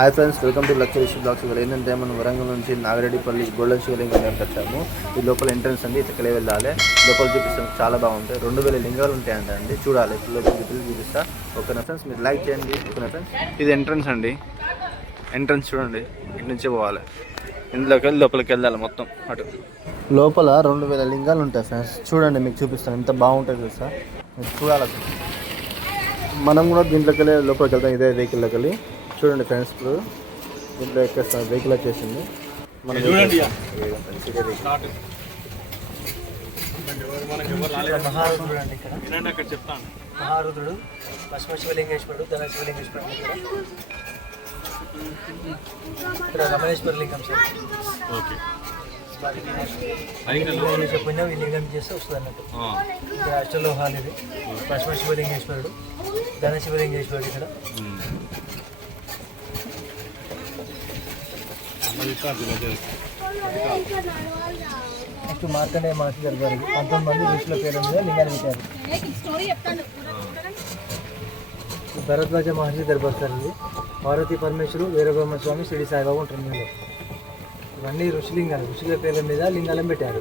Hi friends, welcome to Laksha wish blogs. ఇక్కడ ఏంటంటే మనం వరంగల్ నుంచి నాగిరెడ్డిపల్లి గోల్డెన్ శివలింగం దగ్గరికి వచ్చాము. ఈ లోపల ఎంట్రన్స్ అండి, ఇక్కడికి వెళ్ళాలి. లోపల చూపిస్తాం, చాలా బాగుంటాయి. 2000 లింగాలు ఉంటాయంట అండి. చూడాలి, లోపల చూపిస్తా. ఓకేనా ఫ్రెండ్స్, మీరు లైక్ చేయండి. ఓకేనా ఫ్రెండ్స్, ఇది ఎంట్రన్స్ అండి. ఎంట్రన్స్ చూడండి, ఇటు నుంచే పోవాలి. ఇందులోకి వెళ్ళి లోపలికి వెళ్ళాలి మొత్తం అటు. లోపల 2000 లింగాలు ఉంటాయి ఫ్రెండ్స్. చూడండి, మీకు చూపిస్తాను, ఎంత బాగుంటుంది తెలుసా. మీరు చూడాలి. మనం కూడా దీంట్లోకి వెళ్ళి లోపలికి వెళ్తాం, ఇదే వెహికల్లోకి వెళ్ళి. చూడండి ఫ్రెండ్స్, ఇప్పుడు దీంట్లో ఎక్కేస్తాం. వెహికల్ వచ్చేసింది. మనం చూడండి, మహారుద్రుడు, భస్మ శివలింగేశ్వరుడు, ధన శివలింగేశ్వరుడు, ఇక్కడ రమణేశ్వర లింగం సార్. పుణ్యం ఈ లింగం చేస్తే వస్తుంది అన్నట్టు. ఇక్కడ అష్టలోహాలు ఇది. భస్మ శివలింగేశ్వరుడు, ధన శివలింగేశ్వరుడు. ఇక్కడ నెక్స్ట్ మార్కండేయ మహర్షి గారు 19 మంది ఋషుల పేర్ల మీద లింగాన్ని పెట్టారు. భరద్వాజ మహర్షి దర్బార్ సార్ ఇది. పార్వతీ పరమేశ్వరు, వీరబ్రహ్మ స్వామి, షిరిడి సాయిబాబా ఉంటుంది ఇందులో. ఇవన్నీ ఋషిలింగాలు, ఋషుల పేర్ల మీద లింగాలను పెట్టారు.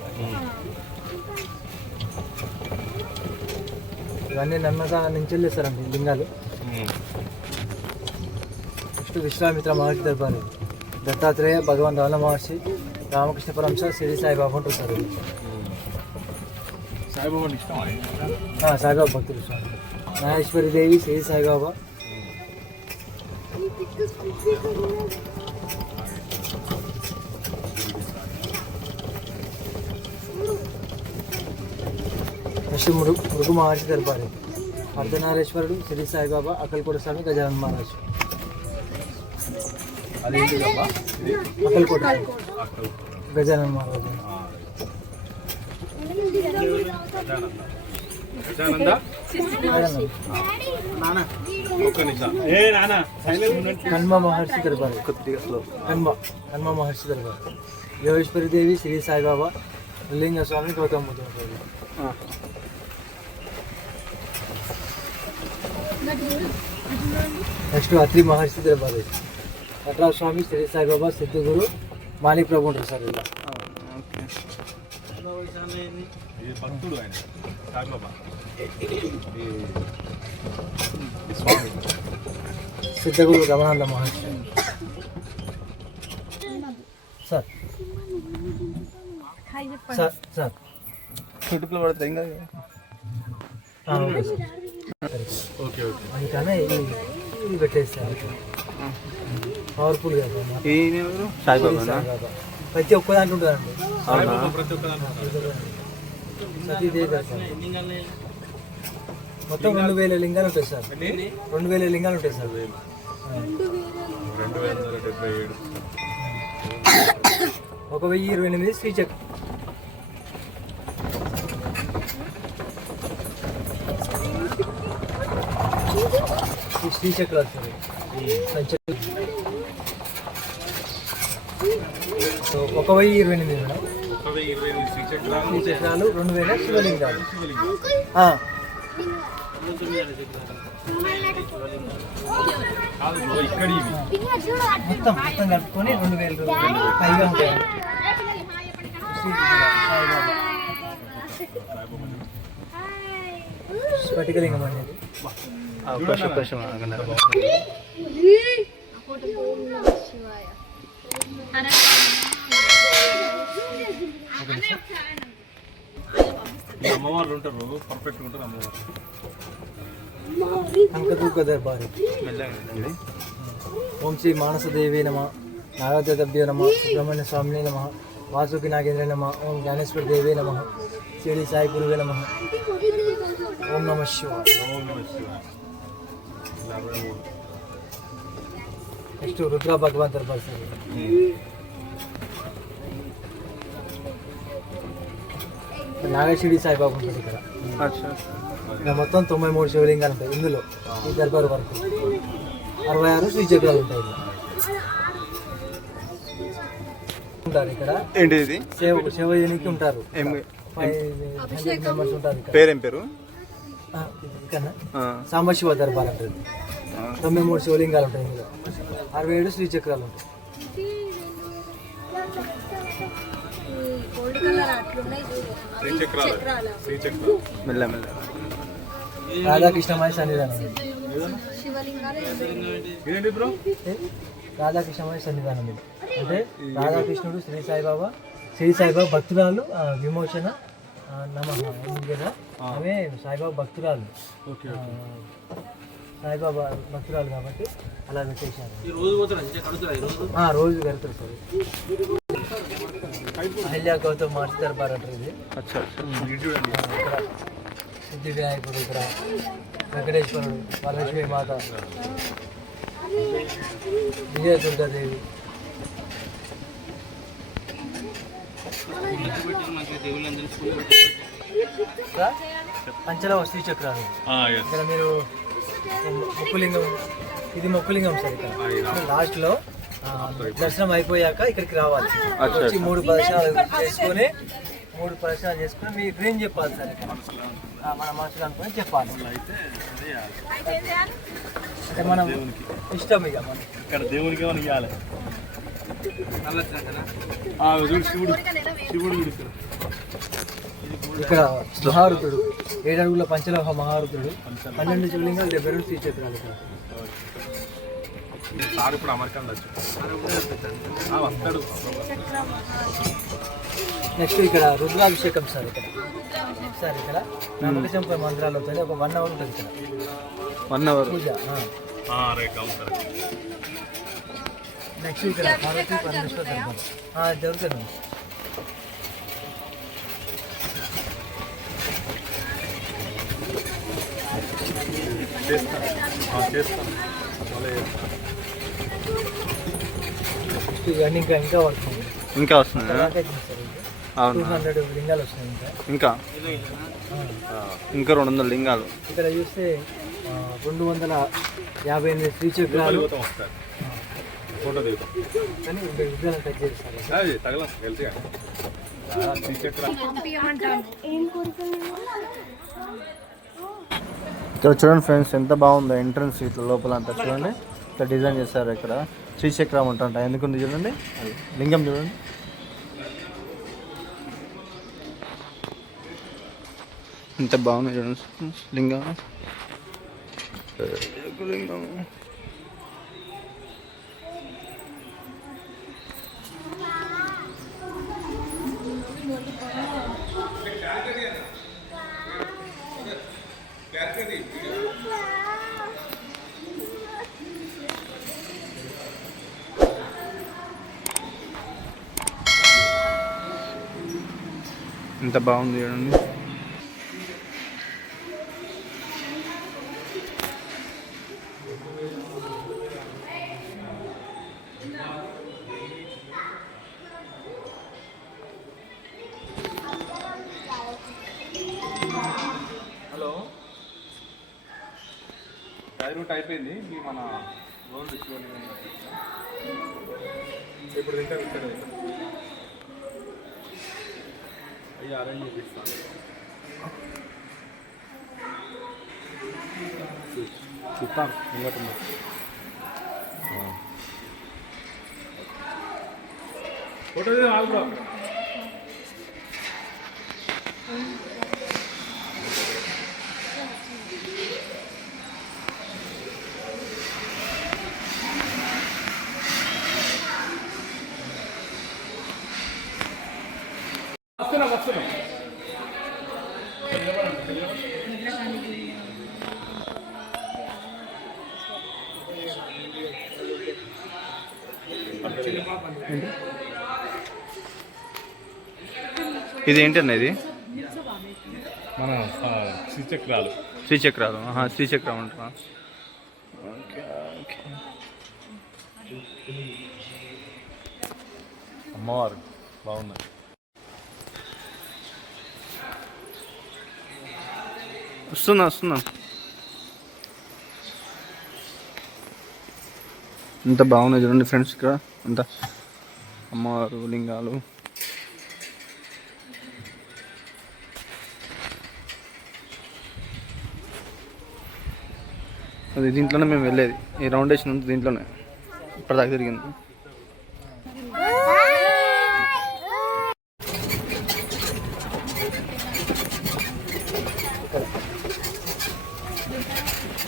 ఇవన్నీ నర్మదా నుంచి వెళ్ళేస్తారండి లింగాలు. నెక్స్ట్ విశ్వామిత్ర మహర్షి దర్బారు. దత్తాత్రేయ, భగవాన్ రమణ మహర్షి, రామకృష్ణ పరమహంస, షిరిడి సాయిబాబా ఉంటుంది సార్. సాయిబాబా భక్తులు. మహేశ్వరి దేవి, షిరిడి సాయిబాబా. నెక్స్ట్ మృగు మహర్షి దర్బారు. అర్ధనారేశ్వరుడు, షిరిడి సాయిబాబా, అక్కలకోట స్వామి, గజానన మహారాజు. అక్కలకోట గజానన మహారాజు. కన్మ మహర్షి దర్బారు. కన్మ మహర్షి దర్బారు. యోగేశ్వరి దేవి, శ్రీ సాయిబాబా, లింగ స్వామి, గౌతమ బుద్ధుడు. నెక్స్ట్ అత్రి మహర్షి దర్బారు. నటరాజ స్వామి, శ్రీ సాయిబాబా, సిద్ధగురు, మాణిక్ ప్రభు ఉంటారు సార్. ఇలా సిద్ధగురు రమణానంద మహర్షి సార్. సార్ సార్ చుట్టుపక్కల పడతాయి ఇంకా. ఓకే ఓకే, అందుకనే ఇది పెట్టేస్తారు. పవర్ఫుల్ కదా సాయిబాబా. ప్రతి ఒక్క దాంట్లో ఉంటుందండి. మొత్తం 2000 లింగాలు ఉంటాయి సార్. 2000 లింగాలు ఉంటాయి సార్. 1028 శ్రీచక్ర. శ్రీచక్రాలు సార్. 1028 మేడం. 1028 శ్రీచక్రాలు, 2000 శివలింగాలు. మొత్తం కలుపుకొని 2000 పైగా ఉంటాయి. స్ఫటికలింగం అనేది. అమ్మవారు ఉంటారు, పర్ఫెక్ట్ ఉంటారు అమ్మవారు. అంకదుర్గ దర్బారు. ఓం శ్రీ మానసదేవే నమ, నాగదేవ్యో నమ, సుబ్రహ్మణ్య స్వామినే నమ, వాసుకి నాగేంద్ర నమ, ఓం జ్ఞానేశ్వర దేవే నమ, షిరిడి సాయి గురువే నమ, ఓం నమ శివాయ. నెక్స్ట్ రుద్ర భగవాన్ దర్బార్ సార్. నాగశిరిడి సాయిబాబు ఉంటుంది ఇక్కడ. మొత్తం 93 శివలింగాలు ఉంటాయి ఇందులో. ఈ దర్బార్ వరకు 66 శ్రీచక్రాలు ఉంటాయి. ఉంటారు ఇక్కడ. ఏంటి సేవ చేయడానికి ఉంటారు. 500 మెంబర్స్ ఉంటారు. పేరేం పేరు? సాంబశివ దర్బార్ అంటారు. 93 శివలింగాలు ఉంటాయి ఇందులో, 67 శ్రీచక్రాలు ఉంటాయి. మెల్లమెల్ల రాధాకృష్ణమయ సన్నిధానం, రాధాకృష్ణమయ సన్నిధానం ఇది. అంటే రాధాకృష్ణుడు, శ్రీ సాయిబాబా భక్తురాలు, విమోచన నమః ఉంది కదా, ఆమె సాయిబాబా భక్తురాలు, సాయిబాబా భక్తురాలు కాబట్టి అలా పెట్టేశారు. రోజు కడతారు సార్. అహల్యా గౌతమ్ మార్చి దర్బార్ అంటారు ఇది. ఇక్కడ సిద్ధి వినాయకుడు, ఇక్కడ వెంకటేశ్వరుడు, వరలక్ష్మి మాత, విజయ దుర్గాదేవి. పంచలవ శ్రీచక్రాలు. ఇక్కడ మీరు మొక్కులింగం, ఇది మొక్కులింగం సార్. ఇక్కడ లాస్ట్లో దర్శనం అయిపోయాక ఇక్కడికి రావాలి, వచ్చి 3 ప్రదక్షిణాలు చేసుకొని మీ డ్రీమ్ చెప్పాలి సార్. ఇక్కడ మన మనసులో అనుకుని చెప్పాలి. అంటే మనం ఇష్టం ఇక మనం ఇక్కడ దేవునికి ఏమని ఇవ్వాలి. ఇక్కడ మహారుతుడు, 7 అడుగుల పంచలోహ మహారుతుడు, 12 శివలింగాలు, 72 శ్రీచక్రాలు. ఇప్పుడు అమర్కండి వస్తాడు. నెక్స్ట్ ఇక్కడ రుద్రాభిషేకం సార్. ఇక్కడ నమ్మకచంప మందిరాలు అవుతుంది, ఒక 1 అవర్ ఉంటుంది ఇక్కడ 1 అవర్ పూజ. నెక్స్ట్ ఇక్కడ పార్వతీ పరమేశ్వర దర్బార్ జరుగుతుంది. ఇవన్నీ ఇంకా వస్తుంది, ఇంకా వస్తుంది. 200 లింగాలు వస్తున్నాయి ఇంకా 200 లింగాలు. ఇక్కడ చూస్తే 258 శ్రీచక్రాలు. కానీ విగ్రహం టచ్ చేస్తారు. ఇక్కడ చూడండి ఫ్రెండ్స్, ఎంత బాగుందో ఎంట్రన్స్. ఇట్లా లోపల అంతా చూడండి, ఇట్లా డిజైన్ చేస్తారు. ఇక్కడ శ్రీచక్రం ఉంటుంట, ఎందుకుంది చూడండి, అది లింగం చూడండి. ఎంత బాగుంది చూడండి లింగం. లింగం ఎంత బాగుంది చూడండి. హలో, రూట్ అయిపోయింది. మన లోన్ తీసుకోవాలి. ఇప్పుడు ఇంకా ఇక్కడ అయ్యి అరేంజ్ చేపిస్తాను. చూస్తాను ఇంకటి ఫోటో ఆల్బ్రో. వస్తున్నాం. ఇది ఏంటన్నా? ఇది మన శ్రీచక్రాలు. శ్రీచక్రాలు. శ్రీచక్రం అంటారా? Okay okay. అమ్మవారు బాగున్నాయి. వస్తున్నా. ఎంత బాగున్నాయి చూడండి ఫ్రెండ్స్. ఇక్కడ అంత అమ్మవారు లింగాలు. అది దీంట్లోనే మేము వెళ్ళేది, ఈ రౌండేషన్ ఉంది దీంట్లోనే ఇప్పటిదాకా తిరిగింది.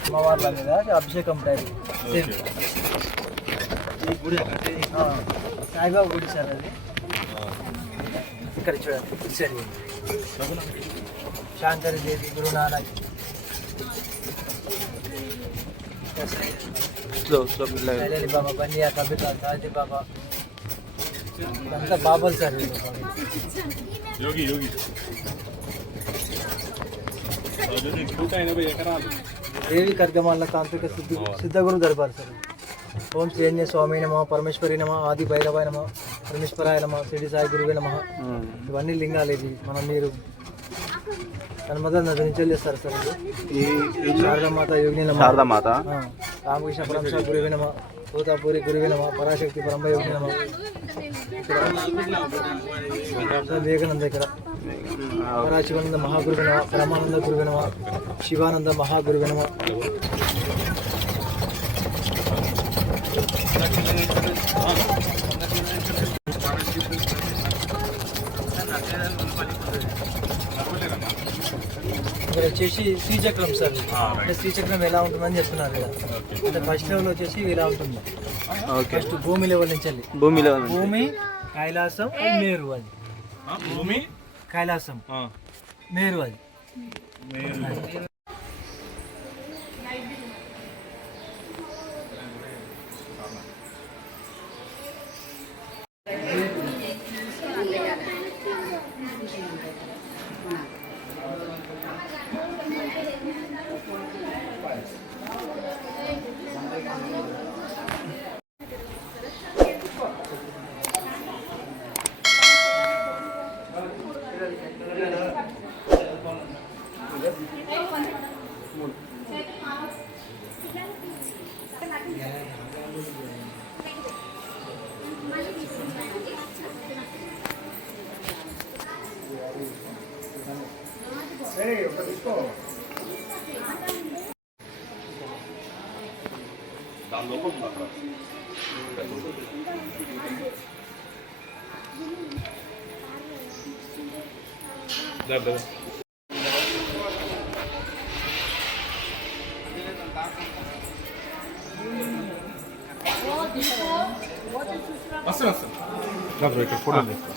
అమ్మవార్ల మీద అభిషేకం టైం గుడి సాయిబాబా గుడి సార్ అది. ఇక్కడ చూడండి సరే శాంకరి దేవి గురునానక్ బాబా బండియా కవిత సాహితీ బాబా అంతా బాబాలు సార్. యోగి 180 ఎకరాలు దేవి కర్గమాల తాంత్రిక సిద్ధగురు దర్బార్ సార్. ఓం శ్రీ స్వామి నమ, పరమేశ్వరి నమ, ఆది భైరవాయ నమ, పరమేశ్వరాయ నమ, షిరిడి సాయి గురువే నమ. ఇవన్నీ లింగాలు ఇవి. మనం మీరు హనుమత నది నుంచి చేస్తారు సార్. ఇది శారదామాత యోగిని నమ, శారదామాత, రామకృష్ణ పరమేశ్వర గురువే నమ, భూతాపూరి గురువే నమ, పరాశక్తి పరంబ యోగిని నమ. వివేకానంద ఇక్కడ పరాశివానంద మహాగురువే నమ, పరమానంద గురువే నమ, శివానంద మహాగురువే నమ. ఇక్కడ వచ్చేసి శ్రీచక్రం సార్. అంటే శ్రీచక్రం ఎలా ఉంటుందని చెప్తున్నారు కదా. అంటే ఫస్ట్ లెవెల్ వచ్చేసి ఇలా ఉంటుంది. ఫస్ట్ భూమి లెవెల్ నుంచి వెళ్ళి భూమి కైలాసం మేరు అది. భూమి కైలాసం మేరు అది. దాని లోపల అక్కడ వస్తాను ఇక్కడ ఫోటో తీస్తా.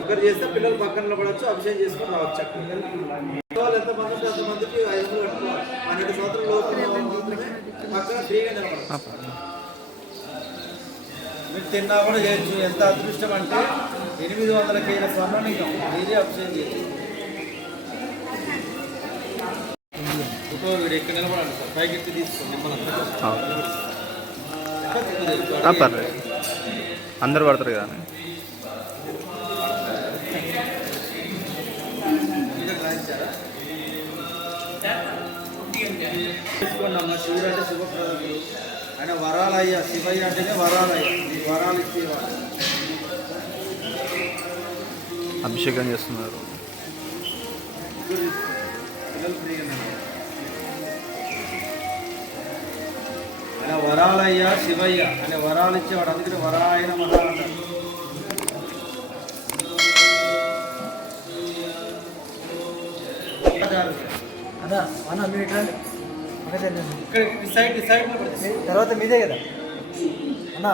ఒకరు చేస్తే పిల్లలు పక్కన నిలబడవచ్చు, అభిషేకం చేసుకొని రావచ్చు. వాళ్ళు ఎంతమంది ఉంటే అంతమందికి 500 కట్టుకోవాలి. 12 సంవత్సరాల లోపు పక్కన ఫ్రీగా నిలబడాలి. మీరు తిన్నా కూడా చేయొచ్చు. ఎంత అదృష్టం అంటే 800 కేజీల స్వర్ణలింగం మీరే అభిషేకం చేయొచ్చు. వీడు ఎక్కడ నిలబడాలి సార్, పైకి ఎత్తి తీసుకోండి. పర్లేదు, అందరు పడతారు కదా. తీసుకోండి అమ్మ. శివుడు అంటే శుభప్రదుడు. ఆయన వరాలయ్య, శివయ్య అంటేనే వరాలయ్య. వరాలు ఇచ్చేవాడు. అభిషేకం చేస్తున్నారు. పిల్లలు ఫ్రీగా ఆయన వరాలయ్య, శివయ్య అనే వరాలు ఇచ్చేవాడు. అందుకని వరాయన మహా అంటారు. అన్న మీరు ఇక్కడ సైడ్ తర్వాత మీదే కదా అన్న.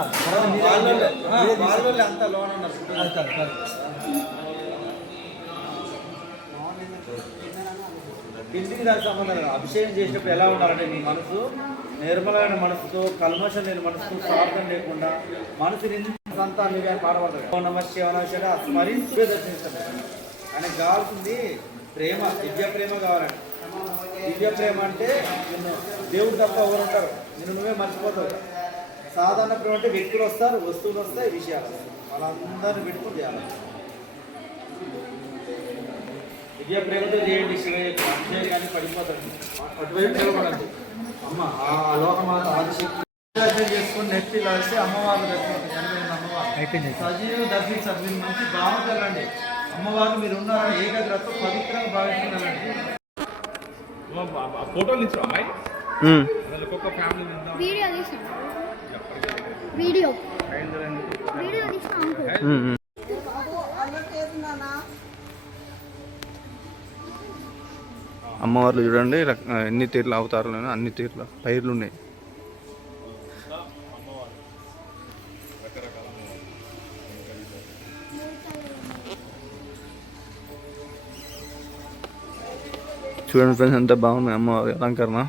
తర్వాత అంతా లోన్ ఉన్నారు. ఇంటికి దానికి సంబంధం లేదు. అభిషేకం చేసినప్పుడు ఎలా ఉండాలంటే మీ మనసు నిర్మలమైన మనసుతో, కల్మషం లేని మనసుతో, స్వార్థం లేకుండా మనసు నిందంతా మీరే పాడబడతారు. నమ శివనశ స్మరించి దర్శించండి. ఆయనకు కావాల్సింది ప్రేమ, దివ్య ప్రేమ కావాలండి. దివ్య ప్రేమ అంటే నిన్ను దేవుడు తప్ప ఎవరు ఉంటారు, నిన్ను నువ్వే మర్చిపోతావు. సాధారణ ప్రేమ అంటే వ్యక్తులు వస్తారు, వస్తువులు వస్తాయి, విషయాలు వస్తాయి. వాళ్ళందరినీ పెట్టుకుని చేయాలి. దివ్య ప్రేమతో చేయండి. శివయ్య అభిషేకాన్ని పడిపోతాడు. అటువైపు నిలబడండి. అమ్మ ఆ లోకమాత ఆదిశక్తి దర్శనం చేసుకుని నెత్తి లాసి అమ్మవారు దర్శనం అమ్మవారు అయిపోయింది. సజీవ దర్శించారు. మీరు మంచి భావన వెళ్ళండి. అమ్మవారు మీరు ఉన్నారని ఏకాగ్రత పవిత్రంగా భావిస్తున్నారండి. ఫోటోలు ఇచ్చు అమ్మాయి ఒక్కొక్క ఫ్యామిలీ వీడియో తీసాను వీడియో వీడియో తీసాను అమ్మవార్లు చూడండి ఎన్ని తీర్లు అవతారాలు అన్ని తీర్ల పైర్లు ఉన్నాయి. చూడండి ఫ్రెండ్స్ ఎంత బాగుంది అమ్మవారి అలంకరణ.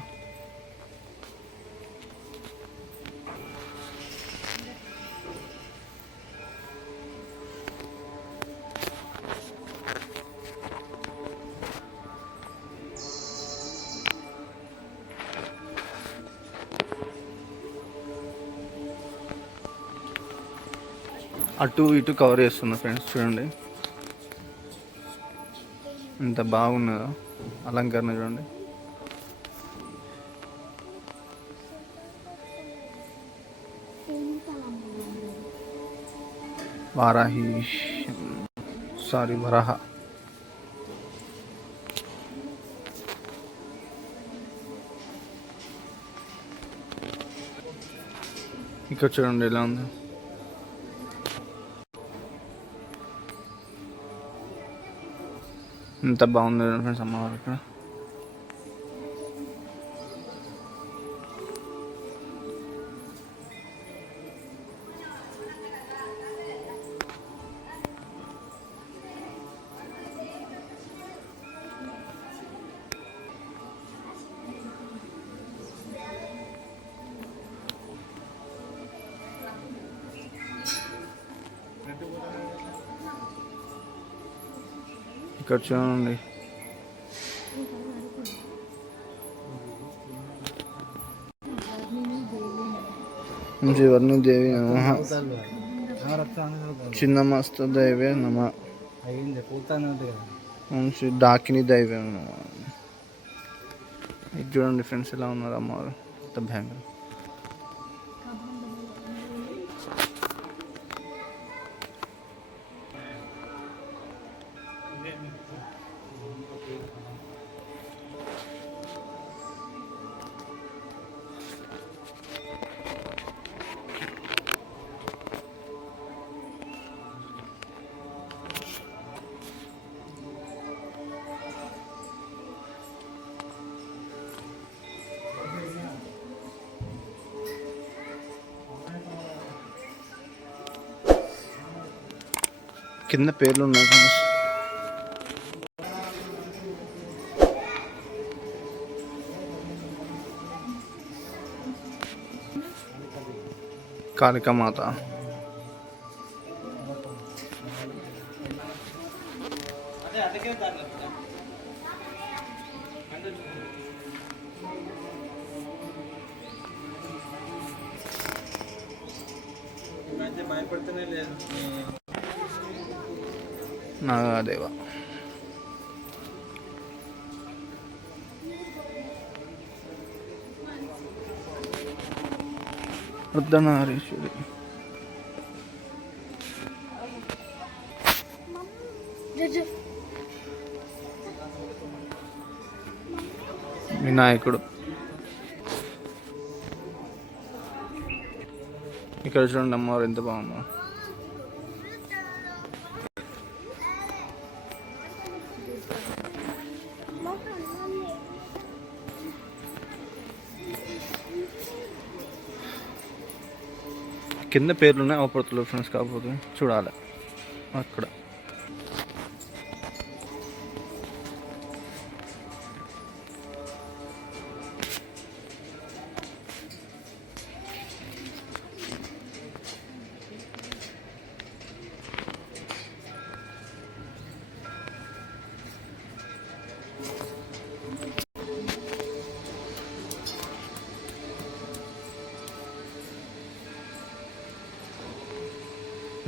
అటు ఇటు కవర్ చేస్తున్నా ఫ్రెండ్స్, చూడండి ఎంత బాగున్నదో అలంకరణ చూడండి. వరాహ ఇక్కడ చూడండి ఎలా ఉంది. ఎంత బాగుంది ఫ్రెండ్స్ అమ్మవారు ఇక్కడ. ఇక్కడ చూడండి వర్ణి దేవి నమ, చిన్నమస్త దైవే నమ, శ్రీ డాకిని దైవే నమ. ఇది చూడండి ఫ్రెండ్స్ ఎలా ఉన్నారు అమ్మవారు, అంత భయంకర. కింద పేర్లు ఉన్నాయి ఫ్రెండ్స్. కాళికామాత, భయపడుతూనే లేదు. నాగదేవ, అర్ధనారీశ్వరి, వినాయకుడు. ఇక్కడ చూడండి అమ్మవారు ఎంత బాగుందో. కింద పేర్లు ఉన్నాయి, అవపడుతున్నారు ఫ్రెండ్స్, కాకపోతే చూడాలి అక్కడ.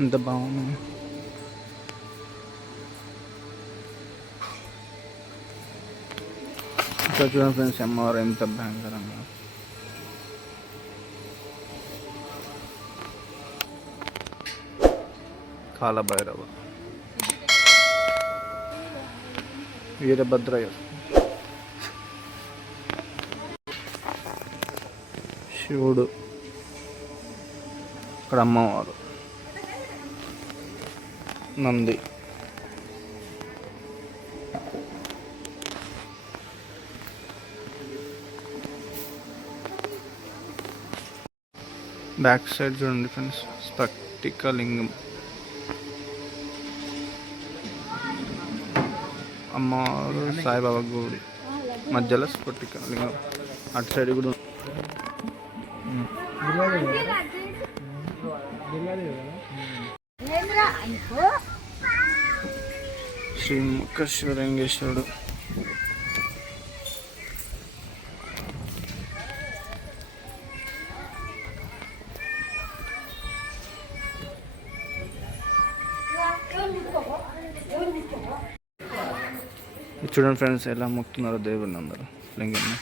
ఎంత బాగుంది. ఇక్కడ చూడండి ఫ్రెండ్స్ అమ్మవారు ఎంత భయంకరంగా కాలభైరవ, వీరభద్రయ్య, శివుడు, ఇక్కడ అమ్మవారు, నంది, బ్యాక్ సైడ్ చూడండి ఫ్రెండ్స్ స్ఫటికలింగం, అమ్మవారు, సాయిబాబా గుడి మధ్యలో స్ఫటికలింగం, అటు సైడ్ కూడా శ్రీ ముఖ శివలింగేశ్వరుడు, చూడండి ఫ్రెండ్స్ ఎలా మొక్కుతున్నారో దేవుడిని అందరూ లింగాన్ని.